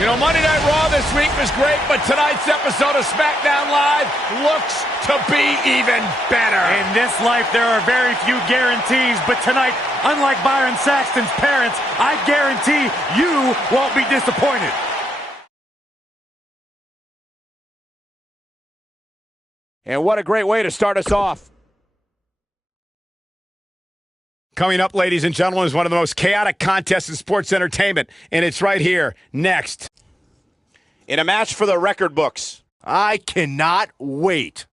You know, Monday Night Raw this week was great, but tonight's episode of SmackDown Live looks to be even better. In this life, there are very few guarantees, but tonight, unlike Byron Saxton's parents, I guarantee you won't be disappointed. And what a great way to start us off. Coming up, ladies and gentlemen, is one of the most chaotic contests in sports entertainment, and it's right here, next. In a match for the record books. I cannot wait.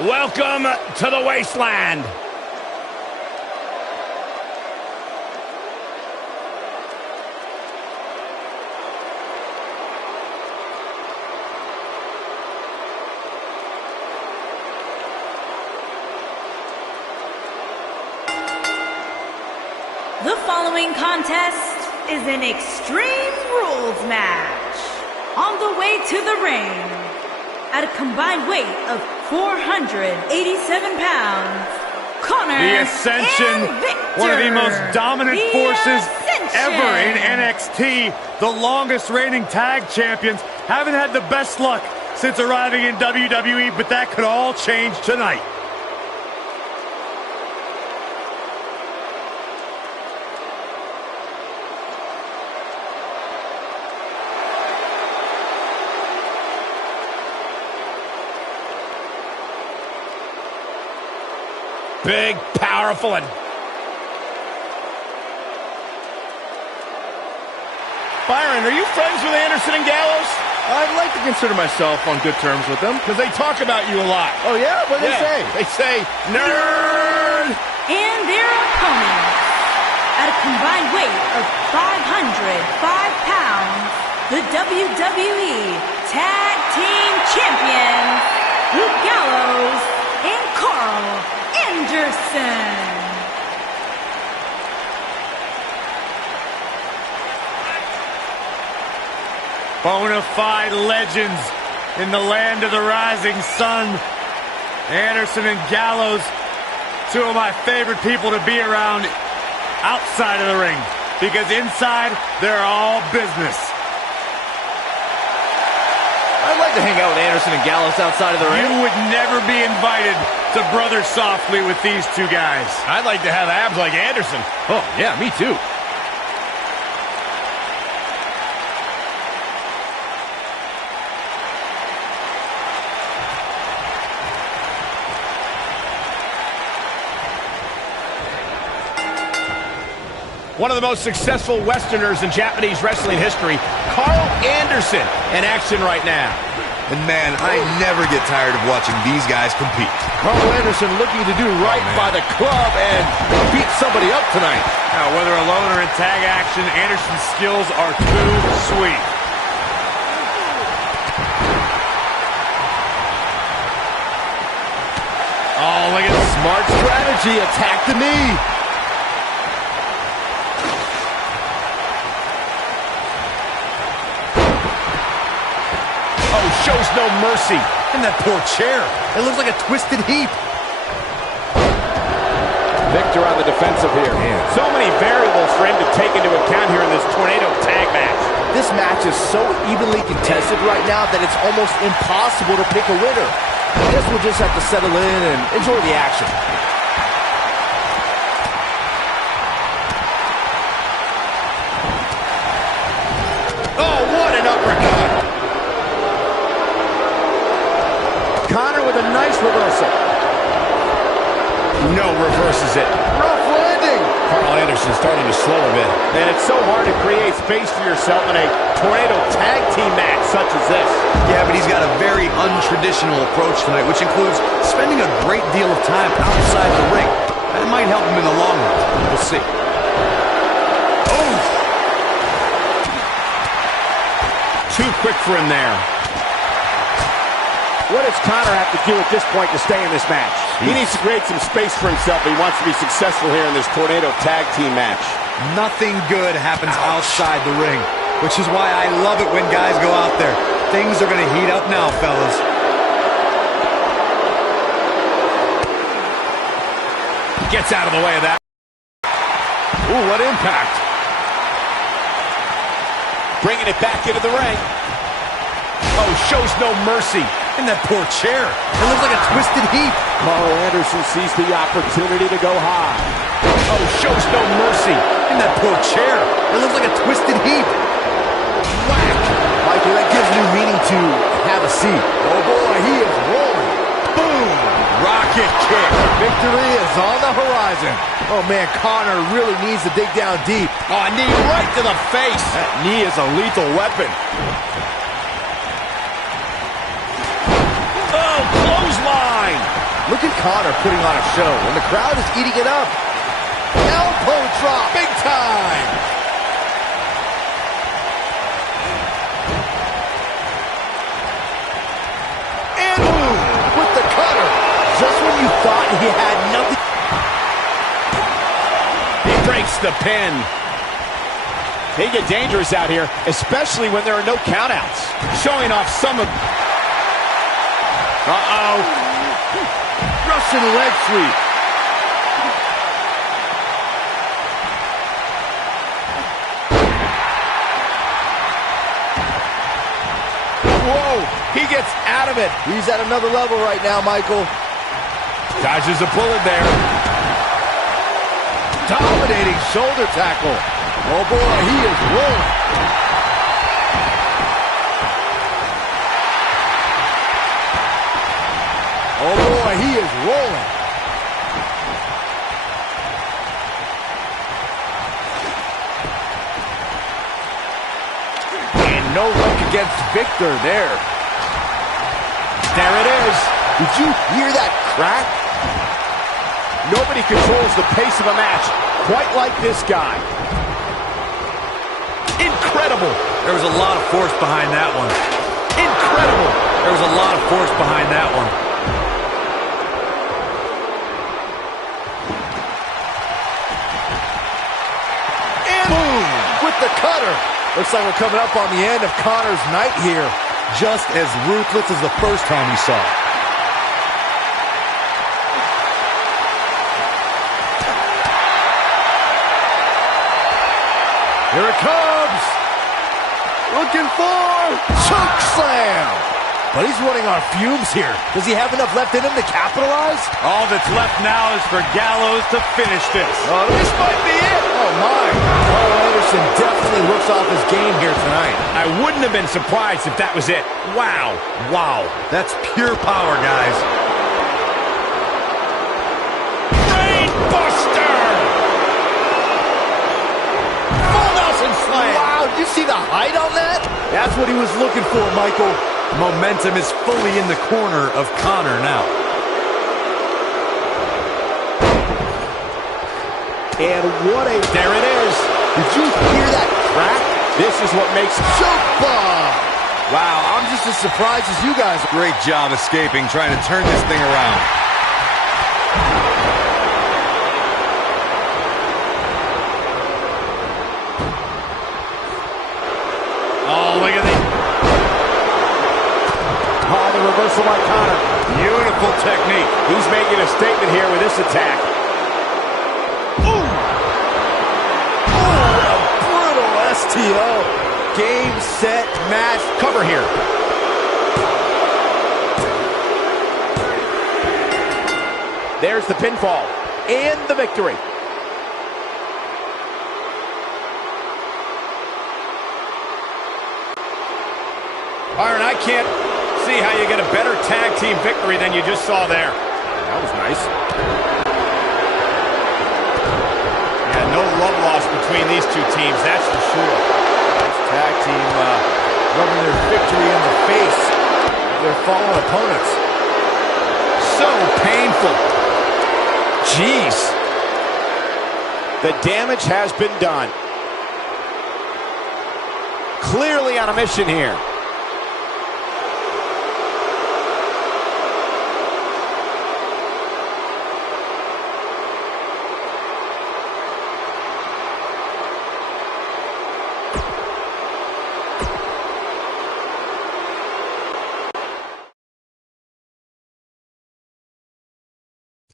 Welcome to the wasteland. The following contest is an Extreme Rules match. On the way to the ring, at a combined weight of 487 pounds, Konnor The Ascension, Viktor. one of the most dominant The forces Ascension. ever in NXT. The longest reigning tag champions haven't had the best luck since arriving in WWE, but that could all change tonight. Big, powerful, and... Byron, are you friends with Anderson and Gallows? I'd like to consider myself on good terms with them. Because they talk about you a lot. Oh, yeah? What do they say? They say, nerd! And their opponents, at a combined weight of 505 pounds, the WWE Tag Team Champions, the Gallows and Karl Anderson. Bona fide legends in the land of the rising sun. Anderson and Gallows, two of my favorite people to be around outside of the ring, because inside, they're all business. I'd like to hang out with Anderson and Gallows outside of the ring. You would never be invited to brother softly with these two guys. I'd like to have abs like Anderson. Oh, yeah, me too. One of the most successful Westerners in Japanese wrestling history, Karl Anderson, in action right now. And man, I never get tired of watching these guys compete. Karl Anderson looking to do right by the club and beat somebody up tonight. Now, whether alone or in tag action, Anderson's skills are too sweet. Oh, look at the smart strategy. Attack the knee. Shows no mercy. And that poor chair. It looks like a twisted heap. Viktor on the defensive here. Man. So many variables for him to take into account here in this tornado tag match. This match is so evenly contested right now that it's almost impossible to pick a winner. I guess we'll just have to settle in and enjoy the action. Oh, what an uppercut. Konnor with a nice reversal. No, reverses it. Rough landing. Karl Anderson starting to slow a bit. And it's so hard to create space for yourself in a tornado tag team match such as this. Yeah, but he's got a very untraditional approach tonight, which includes spending a great deal of time outside the ring. That might help him in the long run. We'll see. Oh! Too quick for him there. What does Konnor have to do at this point to stay in this match? He needs to create some space for himself if he wants to be successful here in this Tornado Tag Team match. Nothing good happens outside the ring, which is why I love it when guys go out there. Things are going to heat up now, fellas. Gets out of the way of that. Ooh, what impact. Bringing it back into the ring. Oh, shows no mercy. In that poor chair. It looks like a twisted heap. Karl Anderson sees the opportunity to go high. Oh, shows no mercy. In that poor chair. It looks like a twisted heap. Whack. Michael, that gives new meaning to have a seat. Oh boy, he is rolling. Boom. Rocket kick. Victory is on the horizon. Oh man, Konnor really needs to dig down deep. Oh, a knee right to the face. That knee is a lethal weapon. Oh, clothesline. Look at Konnor putting on a show, and the crowd is eating it up. Elbow drop, big time. And boom, with the cutter. Just when you thought he had nothing. He breaks the pin. They get dangerous out here, especially when there are no countouts. Showing off some of... Uh-oh. Russian leg sweep. Whoa, he gets out of it. He's at another level right now, Michael. Dodges a bullet there. Dominating shoulder tackle. Oh boy, he is rolling. Oh boy, he is rolling. And no luck against Viktor there. There it is. Did you hear that crack? Nobody controls the pace of a match quite like this guy. Incredible. There was a lot of force behind that one. Incredible. There was a lot of force behind that one. And boom! With the cutter. Looks like we're coming up on the end of Konnor's night here. Just as ruthless as the first time we saw it. Here it comes. Looking for choke slam. But he's running on fumes here. Does he have enough left in him to capitalize? All that's left now is for Gallows to finish this. Oh, this might be it. Oh, my. Karl Anderson definitely looks off his game here tonight. I wouldn't have been surprised if that was it. Wow. Wow. That's pure power, guys. Brainbuster! Full Nelson slam. Wow, did you see the height on that? That's what he was looking for, Michael. Momentum is fully in the corner of Konnor now. And what a... There it is. Did you hear that crack? This is what makes... Choke bomb! Wow, I'm just as surprised as you guys. Great job escaping, trying to turn this thing around. Oh, look at this. Oh, the reversal by Konnor. Beautiful technique. He's making a statement here with this attack. Ooh! Oh, a brutal STO. Game, set, match. Cover here. There's the pinfall and the victory. Byron, I can't see how you get a better tag team victory than you just saw there. That was nice. Yeah, no love lost between these two teams, that's for sure. This tag team rubbing their victory in the face of their fallen opponents. So painful. Jeez. The damage has been done. Clearly on a mission here.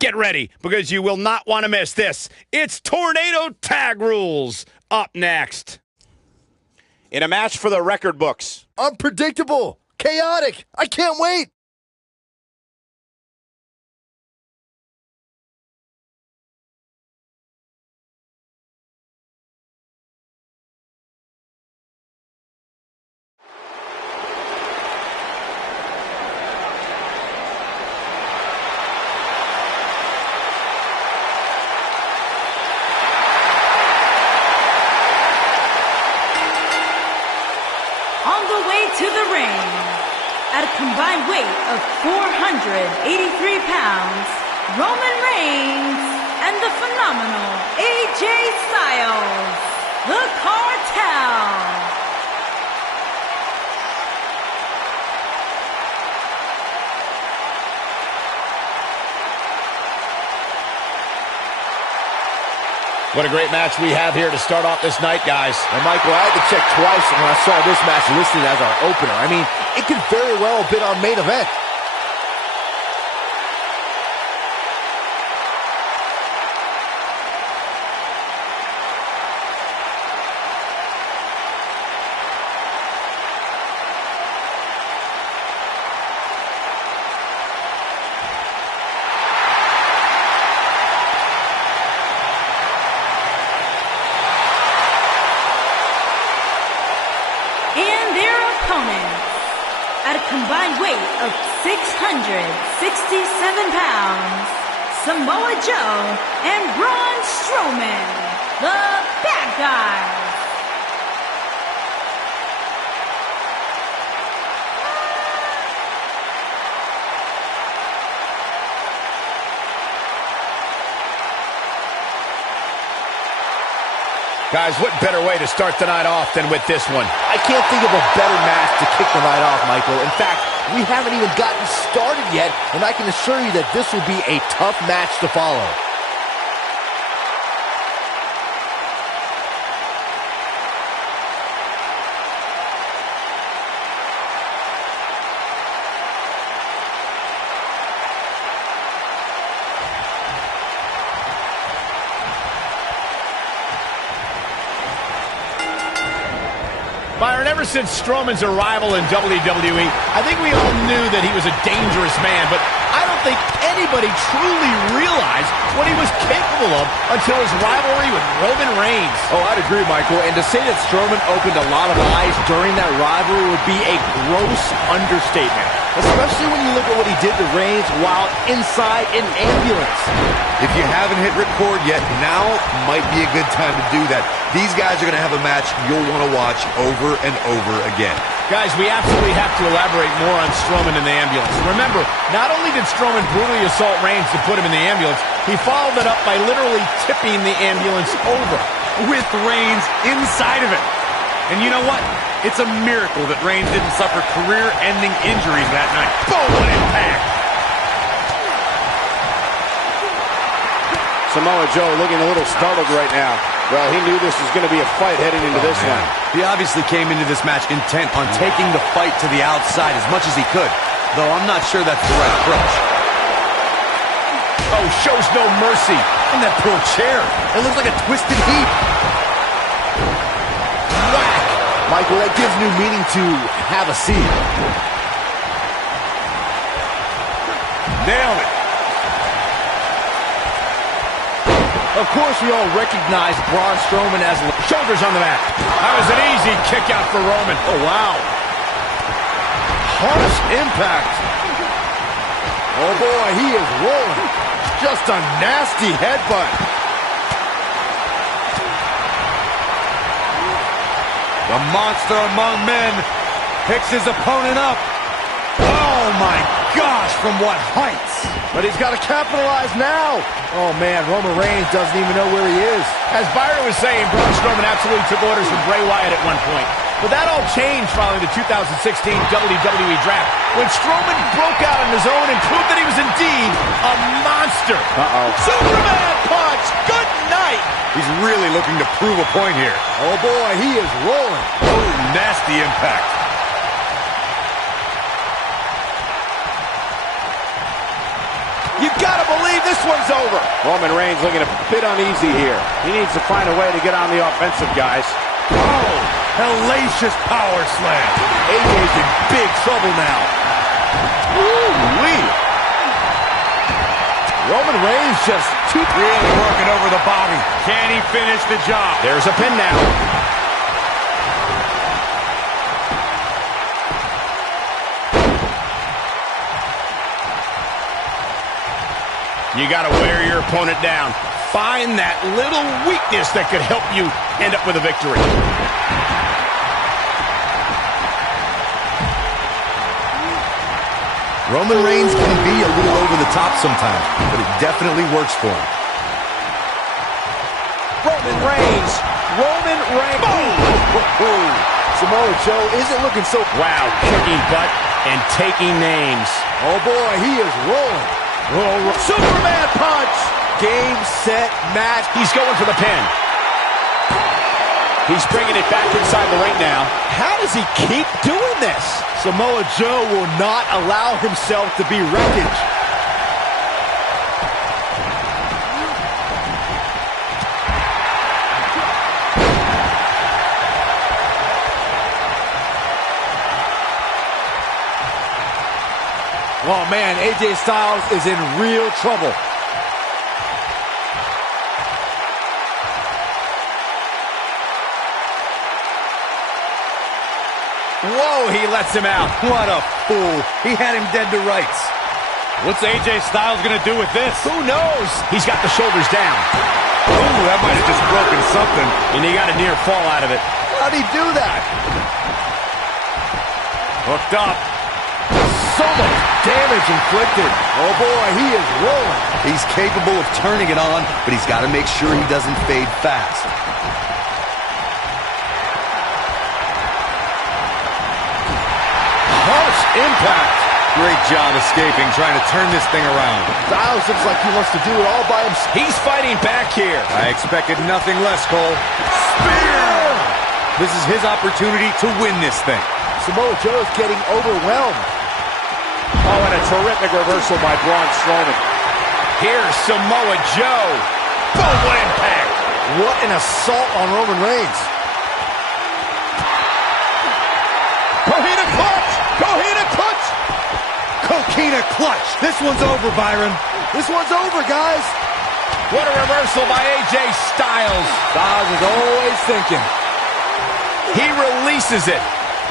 Get ready, because you will not want to miss this. It's Tornado Tag Rules up next. In a match for the record books. Unpredictable. Chaotic. I can't wait. To the ring, at a combined weight of 483 pounds, Roman Reigns and the phenomenal AJ Styles, the Cartel. What a great match we have here to start off this night, guys. And Michael, I had to check twice when I saw this match listed as our opener. I mean, it could very well have been our main event. At a combined weight of 667 pounds, Samoa Joe and Braun Strowman, the bad guys. Guys, what better way to start the night off than with this one? I can't think of a better match to kick the night off, Michael. In fact, we haven't even gotten started yet, and I can assure you that this will be a tough match to follow. Byron, ever since Strowman's arrival in WWE, I think we all knew that he was a dangerous man, but I don't think anybody truly realized what he was capable of until his rivalry with Roman Reigns. Oh, I'd agree, Michael. And to say that Strowman opened a lot of eyes during that rivalry would be a gross understatement, especially when you look at what he did to Reigns while inside an ambulance. If you haven't hit record yet, now might be a good time to do that. These guys are going to have a match you'll want to watch over and over again. Guys, we absolutely have to elaborate more on Strowman in the ambulance. Remember, not only did Strowman brutally assault Reigns to put him in the ambulance, he followed it up by literally tipping the ambulance over with Reigns inside of it. And you know what? It's a miracle that Reigns didn't suffer career-ending injuries that night. Boom, what impact! Samoa Joe looking a little startled right now. Well, he knew this was going to be a fight heading into this one. He obviously came into this match intent on taking the fight to the outside as much as he could, though I'm not sure that's the right approach. Oh, shows no mercy. And that poor chair. It looks like a twisted heap. Whack! Michael, that gives new meaning to have a seat. Nailed it. Of course, we all recognize Braun Strowman as shoulders on the mat. That was an easy kick out for Roman. Oh, wow. Harsh impact. Oh, boy, he is rolling. Just a nasty headbutt. The monster among men picks his opponent up. Oh, my gosh, from what heights. But he's got to capitalize now. Oh, man, Roman Reigns doesn't even know where he is. As Byron was saying, Braun Strowman absolutely took orders from Bray Wyatt at one point. But that all changed following the 2016 WWE Draft, when Strowman broke out on his own and proved that he was indeed a monster. Superman punch! Good night! He's really looking to prove a point here. Oh, boy, he is rolling. Oh, nasty impact. You gotta believe this one's over. Roman Reigns looking a bit uneasy here. He needs to find a way to get on the offensive, guys. Oh, hellacious power slam. AJ's in big trouble now. Woo-wee. Roman Reigns just Really working over the body. Can he finish the job? There's a pin now. You got to wear your opponent down. Find that little weakness that could help you end up with a victory. Roman Reigns can be a little over the top sometimes, but it definitely works for him. Roman Reigns. Samoa Joe isn't looking so... Wow, kicking butt and taking names. Oh boy, he is rolling. Superman punch. Game, set, match. He's going for the pin. He's bringing it back inside the ring now. How does he keep doing this? Samoa Joe will not allow himself to be wreckage. Oh man, AJ Styles is in real trouble. Whoa, he lets him out. What a fool. He had him dead to rights. What's AJ Styles going to do with this? Who knows? He's got the shoulders down. Ooh, that might have just broken something. And he got a near fall out of it. How'd he do that? Hooked up. So much damage inflicted. Oh boy, he is rolling. He's capable of turning it on, but he's got to make sure he doesn't fade fast. Harsh impact. Great job escaping, trying to turn this thing around. Styles looks like he wants to do it all by himself. He's fighting back here. I expected nothing less, Cole. Spear! This is his opportunity to win this thing. Samoa Joe is getting overwhelmed. Oh, and a terrific reversal by Braun Strowman. Here's Samoa Joe. Boom, what impact. What an assault on Roman Reigns. Coquina clutch! Coquina clutch! Coquina clutch. This one's over, Byron. This one's over, guys. What a reversal by AJ Styles. Styles is always thinking. He releases it.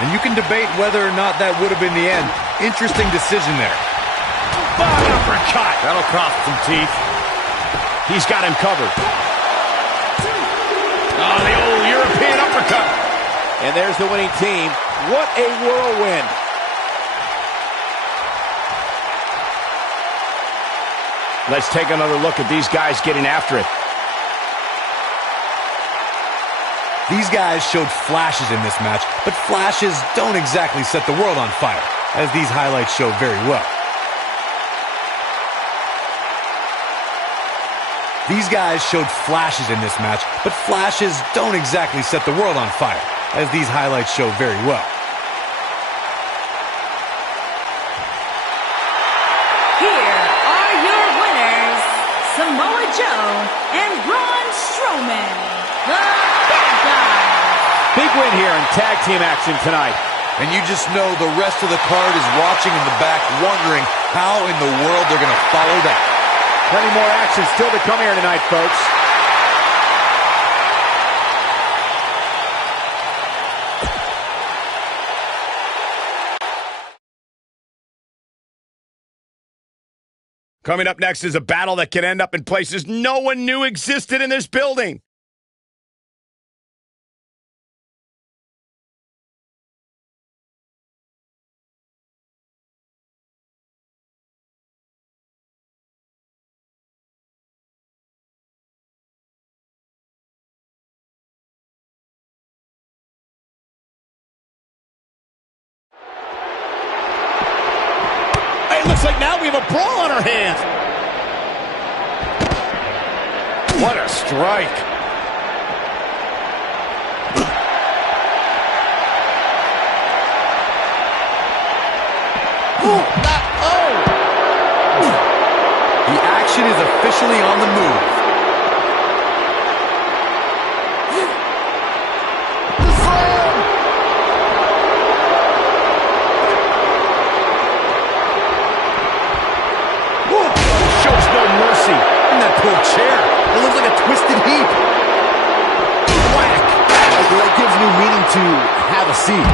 And you can debate whether or not that would have been the end. Interesting decision there. Body uppercut. That'll cost some teeth. He's got him covered. Oh, the old European uppercut. And there's the winning team. What a whirlwind. Let's take another look at these guys getting after it. These guys showed flashes in this match, but flashes don't exactly set the world on fire, as these highlights show very well. These guys showed flashes in this match, but flashes don't exactly set the world on fire, as these highlights show very well. Here are your winners, Samoa Joe and Braun Strowman, the Bad Guys. Big win here in tag team action tonight. And you just know the rest of the card is watching in the back, wondering how in the world they're going to follow that. Plenty more action still to come here tonight, folks. Coming up next is a battle that could end up in places no one knew existed in this building. Looks like now we have a brawl on our hands. What a strike. officially on the move. Shows no mercy. And that poor chair. It looks like a twisted heap. Whack. That gives new meaning to have a seat.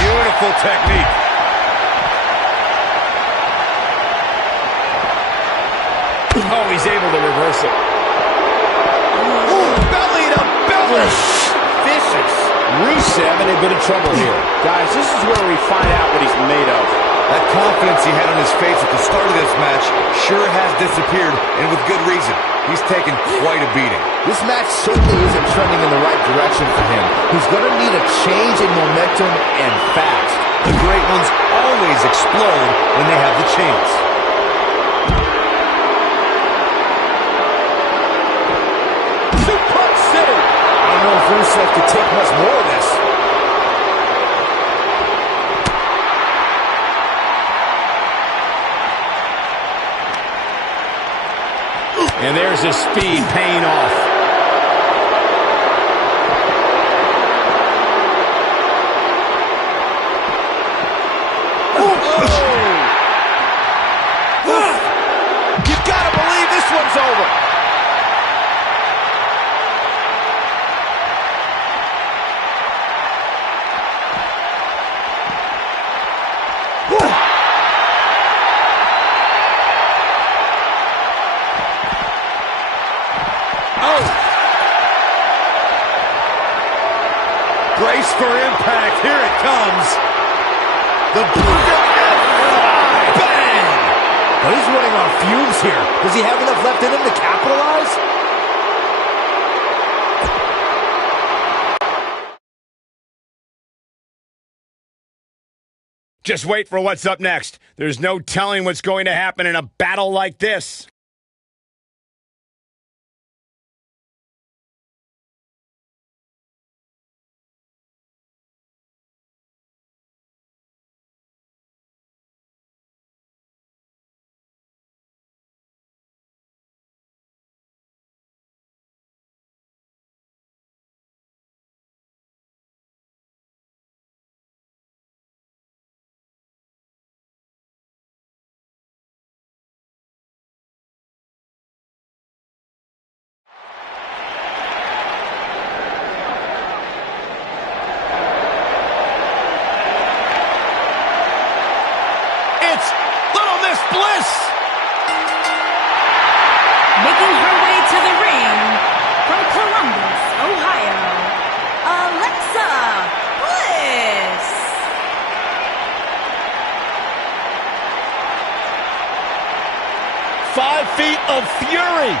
Beautiful technique. Oh, he's able to reverse it. Ooh, belly to belly. Vicious. Rusev in a bit of trouble here. Guys, this is where we find out what he's made of. That confidence he had on his face at the start of this match sure has disappeared, and with good reason. He's taken quite a beating. This match certainly isn't trending in the right direction for him. He's going to need a change in momentum and fast. The great ones always explode when they have the chance. Suplex City! I don't know if Rusev could take much more of this. And there's his speed paying off. You've got to believe this one's over. Brace for impact. Here it comes. The bang! But he's running on fumes here. Does he have enough left in him to capitalize? Just wait for what's up next. There's no telling what's going to happen in a battle like this. Bliss! Making her way to the ring from Columbus, Ohio, Alexa Bliss. "5 feet of fury."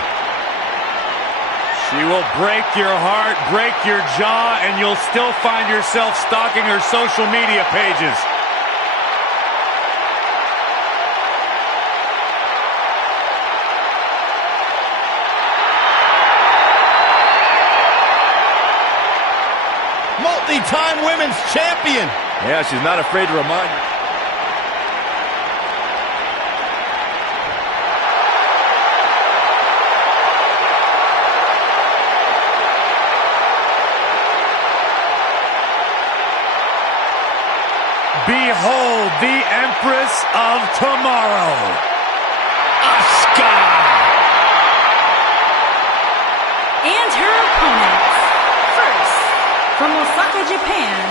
She will break your heart, break your jaw, and you'll still find yourself stalking her social media pages. Multi-time women's champion. Yeah, she's not afraid to remind you. Behold the Empress of Tomorrow, Asuka. And her opponents. First, from Osaka, Japan,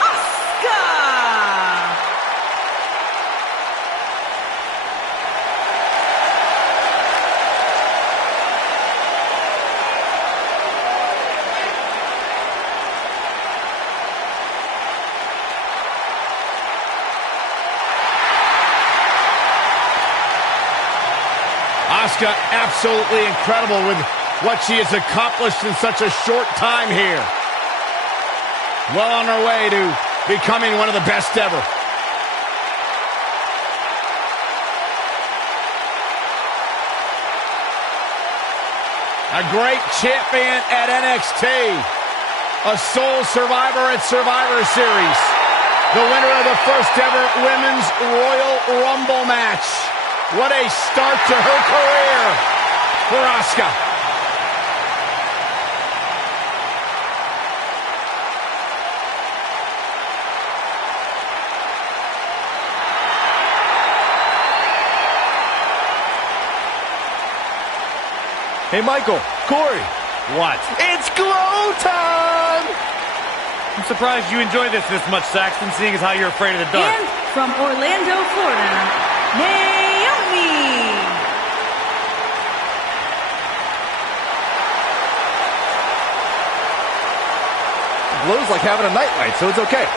Asuka. Asuka absolutely incredible with what she has accomplished in such a short time here. Well on her way to becoming one of the best ever. A great champion at NXT. A sole survivor at Survivor Series. The winner of the first ever Women's Royal Rumble match. What a start to her career for Asuka. Hey, Michael, Corey. What? It's glow time! I'm surprised you enjoy this much, Saxton, seeing as how you're afraid of the dark. And from Orlando, Florida, Naomi. Glow's like having a nightlight, so it's okay.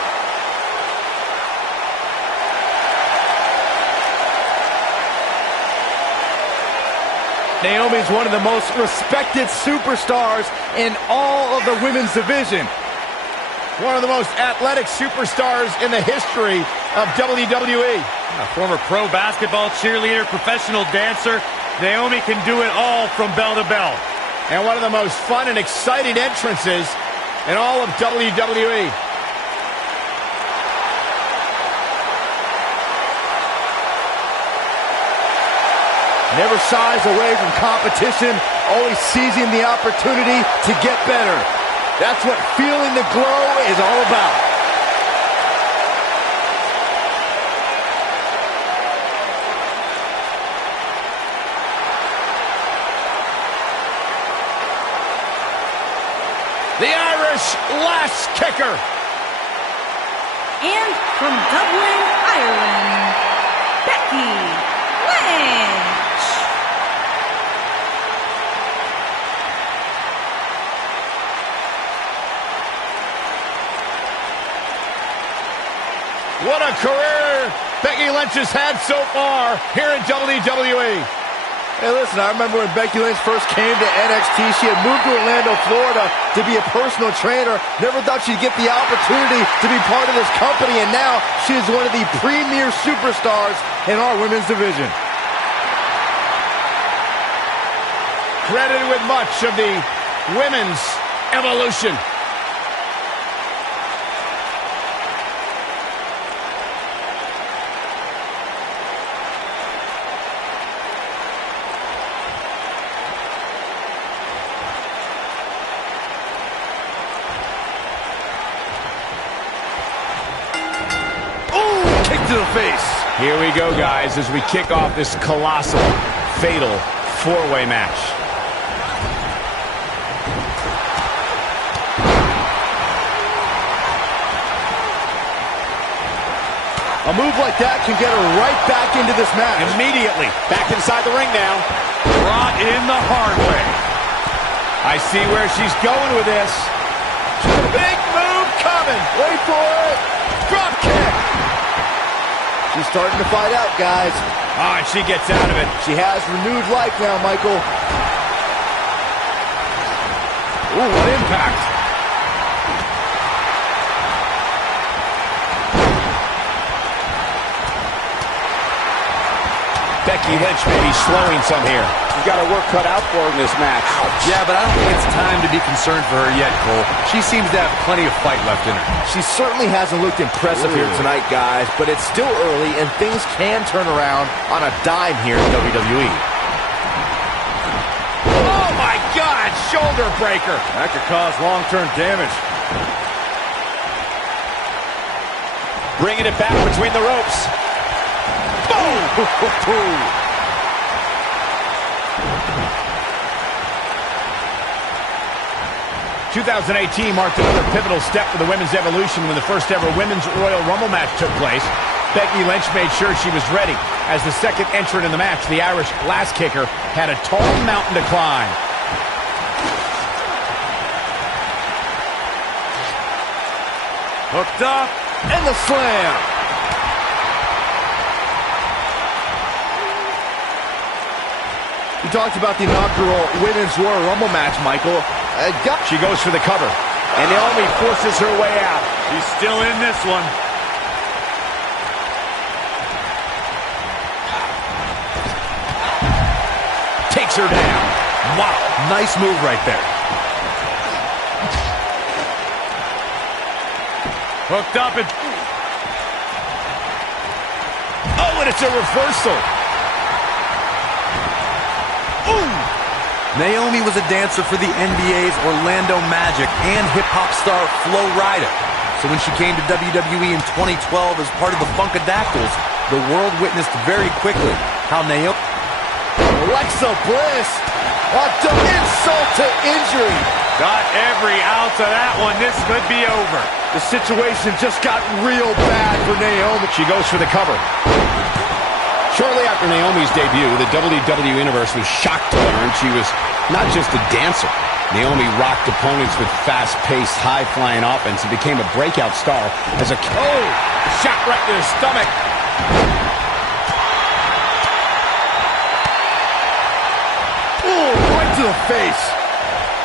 Naomi is one of the most respected superstars in all of the women's division. One of the most athletic superstars in the history of WWE. A former pro basketball cheerleader, professional dancer, Naomi can do it all from bell to bell. And one of the most fun and exciting entrances in all of WWE. Never shies away from competition, always seizing the opportunity to get better. That's what feeling the glow is all about. The Irish last kicker. And from Dublin, Ireland, Becky Lynch. What a career Becky Lynch has had so far here in WWE. Hey, listen, I remember when Becky Lynch first came to NXT, she had moved to Orlando, Florida to be a personal trainer. Never thought she'd get the opportunity to be part of this company, and now she is one of the premier superstars in our women's division. Credited with much of the women's evolution. To the face. Here we go, guys, as we kick off this colossal, fatal four-way match. A move like that can get her right back into this match. Immediately, back inside the ring now. Brought in the hard way. I see where she's going with this. Big move coming. Wait for it. Drop kick. She's starting to fight out, guys. Oh, and she gets out of it. She has renewed life now, Michael. Ooh, what impact. Becky Lynch may be slowing some here. She's got her work cut out for her in this match. Ouch. Yeah, but I don't think it's time to be concerned for her yet, Cole. She seems to have plenty of fight left in her. She certainly hasn't looked impressive here tonight, guys, but it's still early, and things can turn around on a dime here in WWE. Oh, my God, shoulder breaker. That could cause long-term damage. Bringing it back between the ropes. Boom! 2018 marked another pivotal step for the women's evolution when the first ever Women's Royal Rumble match took place. Becky Lynch made sure she was ready. As the second entrant in the match, the Irish last kicker had a tall mountain to climb. Hooked up. And the slam. talked about the inaugural Women's Royal Rumble match, Michael. She goes for the cover. And Naomi forces her way out. She's still in this one. Takes her down. Wow, nice move right there. Hooked up and... Oh, and it's a reversal. Ooh! Naomi was a dancer for the NBA's Orlando Magic and hip-hop star Flo Rida. So when she came to WWE in 2012 as part of the Funkadactyls, the world witnessed very quickly how Naomi... Alexa Bliss, insult to injury. got every ounce of that one. This could be over. The situation just got real bad for Naomi. She goes for the cover. Shortly after Naomi's debut, the WWE Universe was shocked to learn she was not just a dancer. Naomi rocked opponents with fast-paced, high-flying offense and became a breakout star as a... Oh! Shot right to the stomach. Ooh, right to the face.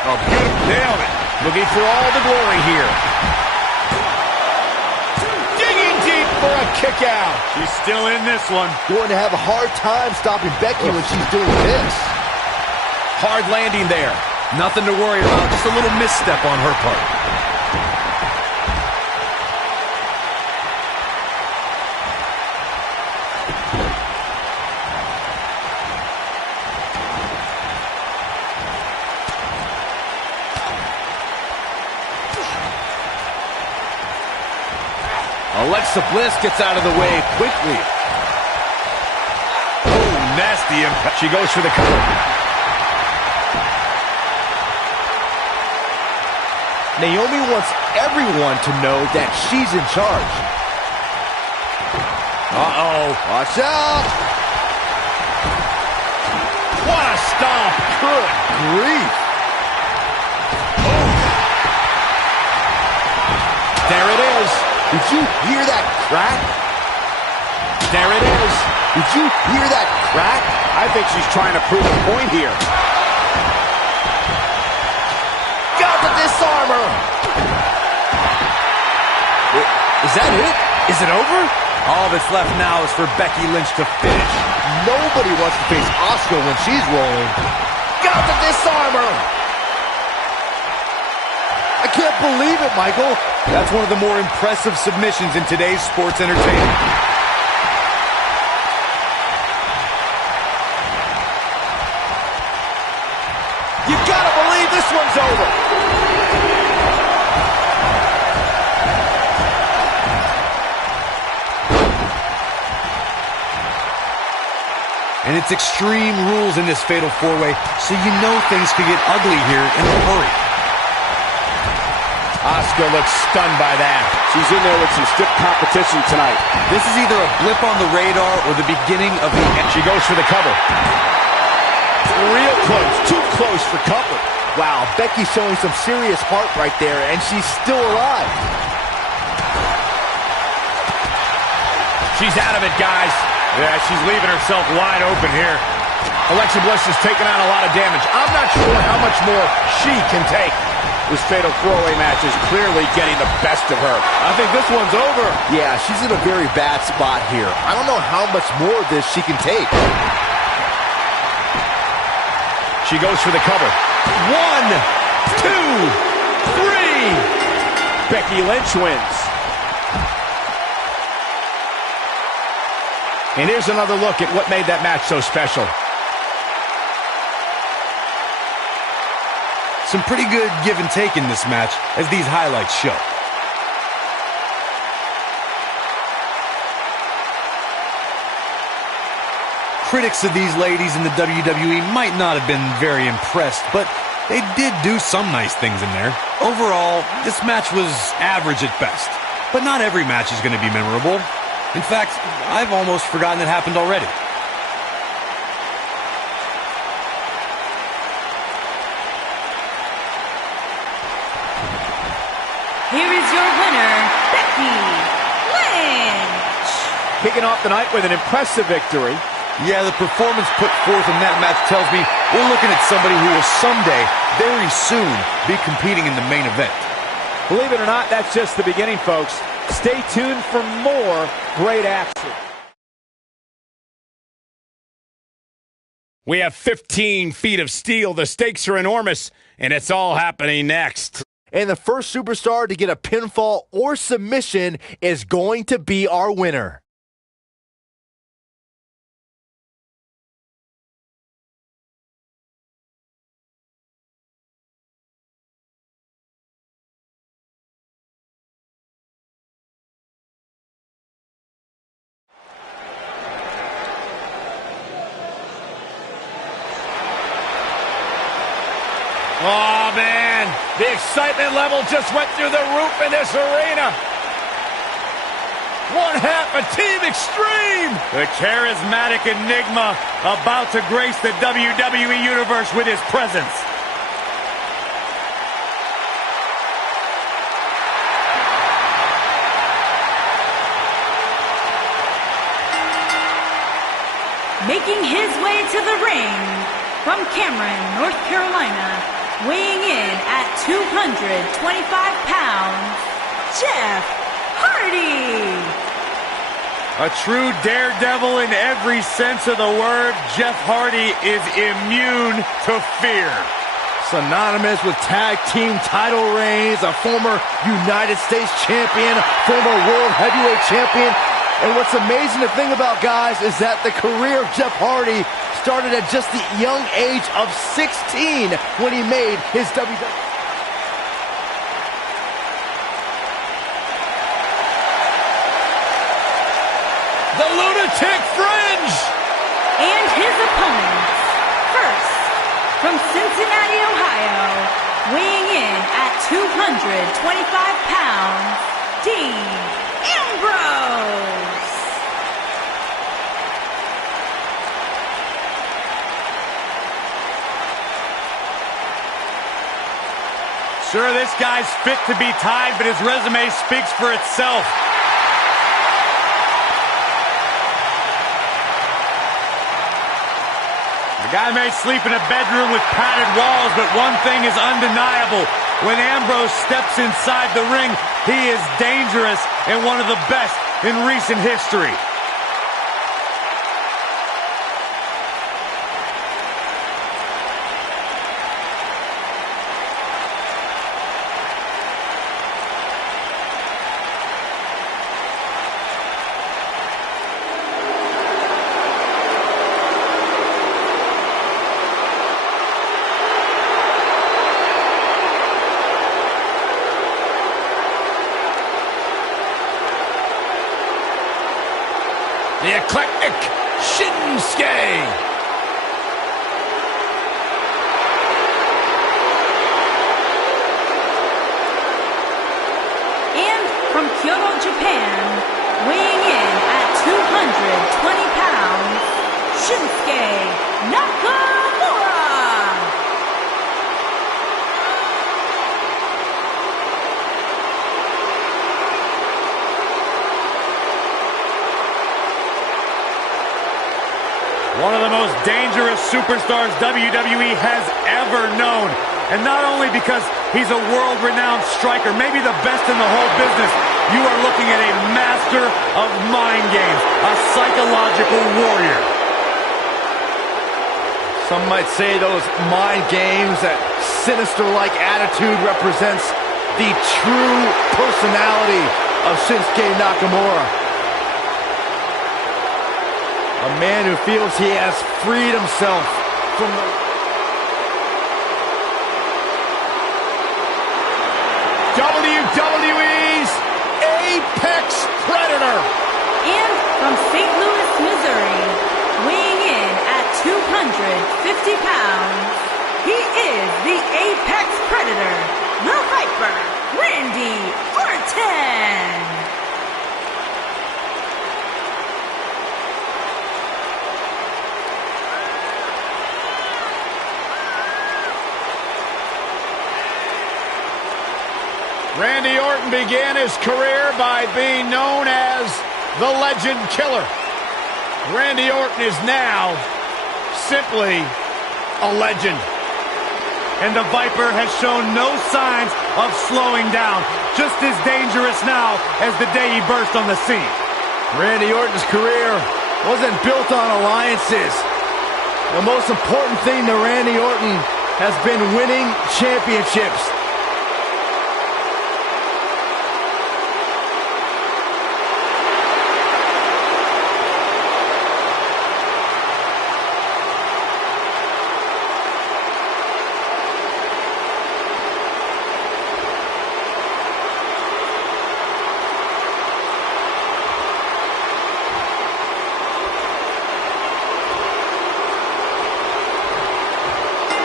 Oh, beautiful. Nailed it. Looking for all the glory here. Digging deep for a kick out. She's still in this one. Going to have a hard time stopping Becky when she's doing this. Hard landing there. Nothing to worry about. Just a little misstep on her part. Alexa Bliss gets out of the way quickly. Oh, nasty impact. She goes for the cover. Naomi wants everyone to know that she's in charge. Uh-oh. Watch out. What a stomp. Good grief. Oh. There it is. Did you hear that crack? There it is. Did you hear that crack? I think she's trying to prove a point here. Got the disarmer. Is that it? Is it over? All that's left now is for Becky Lynch to finish. Nobody wants to face Asuka when she's rolling. Got the disarmer. I can't believe it, Michael. That's one of the more impressive submissions in today's sports entertainment. You gotta believe this one's over. And it's Extreme Rules in this fatal four-way, so you know things could get ugly here in a hurry. Asuka looks stunned by that. She's in there with some stiff competition tonight. This is either a blip on the radar or the beginning of the end. She goes for the cover. Real close, too close for cover. Wow, Becky's showing some serious heart right there, and she's still alive. She's out of it, guys. Yeah, she's leaving herself wide open here. Alexa Bliss has taken on a lot of damage. I'm not sure how much more she can take. This fatal four-way match is clearly getting the best of her. I think this one's over. Yeah, she's in a very bad spot here. I don't know how much more of this she can take. She goes for the cover. 1, 2, 3. Becky Lynch wins. And here's another look at what made that match so special. Some pretty good give and take in this match, as these highlights show. Critics of these ladies in the WWE might not have been very impressed, but they did do some nice things in there. Overall, this match was average at best, but not every match is going to be memorable. In fact, I've almost forgotten it happened already. Here is your winner, Becky Lynch. Kicking off the night with an impressive victory. Yeah, the performance put forth in that match tells me we're looking at somebody who will someday, very soon, be competing in the main event. Believe it or not, that's just the beginning, folks. Stay tuned for more great action. We have 15 feet of steel. The stakes are enormous, and it's all happening next. And the first superstar to get a pinfall or submission is going to be our winner. Oh, man, the excitement level just went through the roof in this arena. One half of Team Extreme. The charismatic enigma about to grace the WWE Universe with his presence. Making his way to the ring from Cameron, North Carolina, weighing in at 225 pounds, Jeff Hardy. A true daredevil in every sense of the word, Jeff Hardy is immune to fear. Synonymous with tag team title reigns, a former United States champion, former world heavyweight champion. And what's amazing to think about, guys, is that the career of Jeff Hardy started at just the young age of 16 when he made his WWE. The Lunatic Fringe! And his opponents. First, from Cincinnati, Ohio, weighing in at 225 pounds, Dean Ambrose. Sure, this guy's fit to be tied, but his resume speaks for itself. The guy may sleep in a bedroom with padded walls, but one thing is undeniable. When Ambrose steps inside the ring, he is dangerous and one of the best in recent history. The eclectic Shinsuke. And from Kyoto, Japan, weighing in at 220 pounds, Shinsuke Nakamura. One of the most dangerous superstars WWE has ever known. And not only because he's a world-renowned striker, maybe the best in the whole business, you are looking at a master of mind games, a psychological warrior. Some might say those mind games, that sinister-like attitude represents the true personality of Shinsuke Nakamura. A man who feels he has freed himself from the WWE's Apex Predator. And from St. Louis, Missouri, weighing in at 250 pounds, he is the Apex Predator, the Viper, Randy Orton. Randy Orton began his career by being known as the Legend Killer. Randy Orton is now simply a legend. And the Viper has shown no signs of slowing down. Just as dangerous now as the day he burst on the scene. Randy Orton's career wasn't built on alliances. The most important thing to Randy Orton has been winning championships.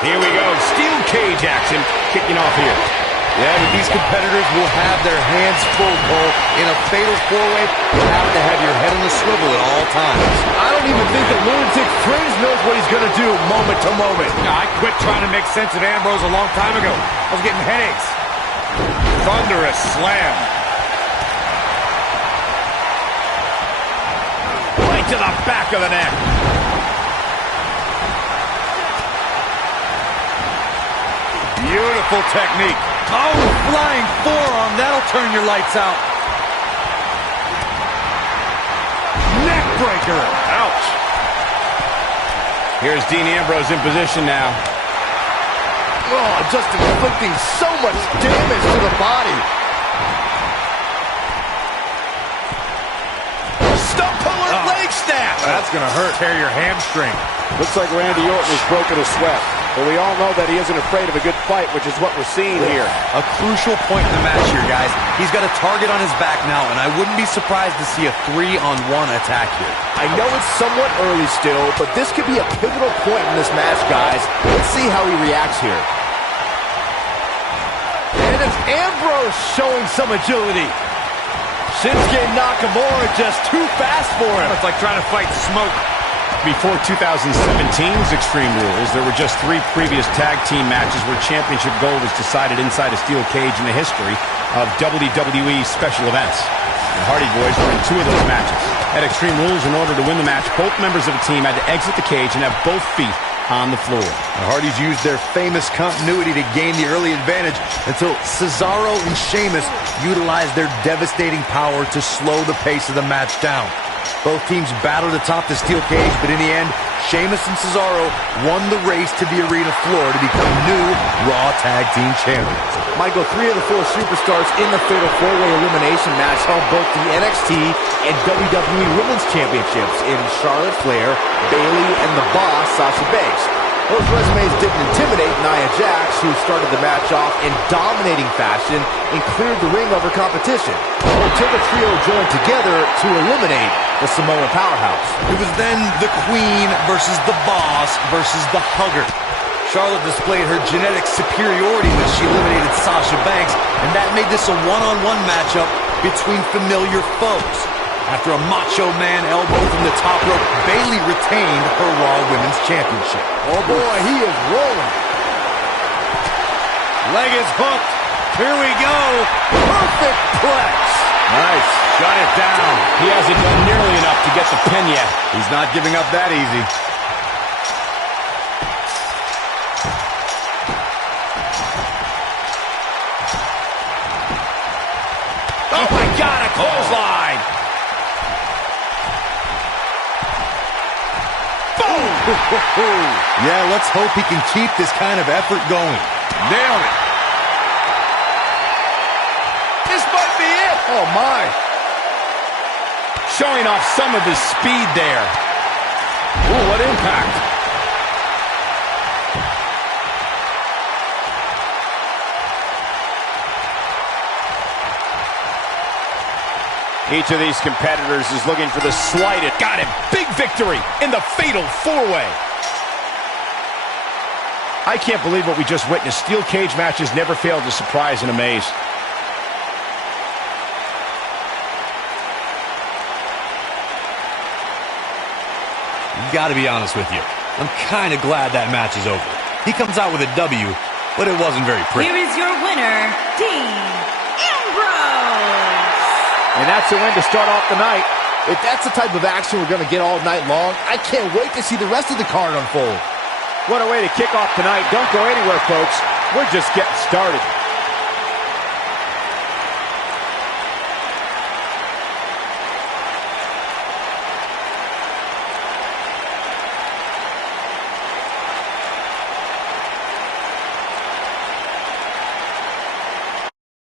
Here we go, steel cage action kicking off here. Yeah, but these competitors will have their hands full, Cole. In a fatal four-way, you have to have your head on the swivel at all times. I don't even think the lunatic fringe knows what he's going to do moment to moment. I quit trying to make sense of Ambrose a long time ago. I was getting headaches. Thunderous slam. Right to the back of the neck. Beautiful technique. Oh, flying forearm. That'll turn your lights out. Neck breaker. Ouch. Here's Dean Ambrose in position now. Oh, just inflicting so much damage to the body. Stump puller leg snap. That's going to hurt. Tear your hamstring. Looks like Randy Orton has broken a sweat. But we all know that he isn't afraid of a good fight, which is what we're seeing here. A crucial point in the match here, guys. He's got a target on his back now, and I wouldn't be surprised to see a 3-on-1 attack here. I know it's somewhat early still, but this could be a pivotal point in this match, guys. Let's see how he reacts here. And it's Ambrose showing some agility. Shinsuke Nakamura just too fast for him. It's like trying to fight smoke. Before 2017's Extreme Rules, there were just 3 previous tag team matches where championship gold was decided inside a steel cage in the history of WWE special events. The Hardy Boys were in 2 of those matches. At Extreme Rules, in order to win the match, both members of a team had to exit the cage and have both feet on the floor. The Hardys used their famous continuity to gain the early advantage until Cesaro and Sheamus utilized their devastating power to slow the pace of the match down. Both teams battled atop the steel cage, but in the end, Sheamus and Cesaro won the race to the arena floor to become new Raw Tag Team Champions. Michael, 3 of the 4 superstars in the Fatal 4-Way Elimination match held both the NXT and WWE Women's Championships in Charlotte Flair, Bayley, and the Boss, Sasha Banks. Those resumes didn't intimidate Nia Jax, who started the match off in dominating fashion and cleared the ring of her competition, until the trio joined together to eliminate the Samoa powerhouse. It was then the Queen versus the Boss versus the Hugger. Charlotte displayed her genetic superiority when she eliminated Sasha Banks, and that made this a one-on-one matchup between familiar foes. After a Macho Man elbow from the top rope, Bayley retained her Raw Women's Championship. Oh boy, he is rolling. Leg is hooked. Here we go. Perfect plex. Nice. Shut it down. He hasn't done nearly enough to get the pin yet. He's not giving up that easy. Oh my God, a clothesline. Yeah, let's hope he can keep this kind of effort going. Nailed it. This might be it. Oh my. Showing off some of his speed there. Ooh, what impact. Each of these competitors is looking for the slightest. Got him. Big victory in the Fatal 4-Way. I can't believe what we just witnessed. Steel cage matches never fail to surprise and amaze. Gotta be honest with you, I'm kind of glad that match is over. He comes out with a W, but it wasn't very pretty. Here is your winner, Dean Ambrose. And that's a win to start off the night. If that's the type of action we're going to get all night long, I can't wait to see the rest of the card unfold. What a way to kick off tonight. Don't go anywhere, folks. We're just getting started.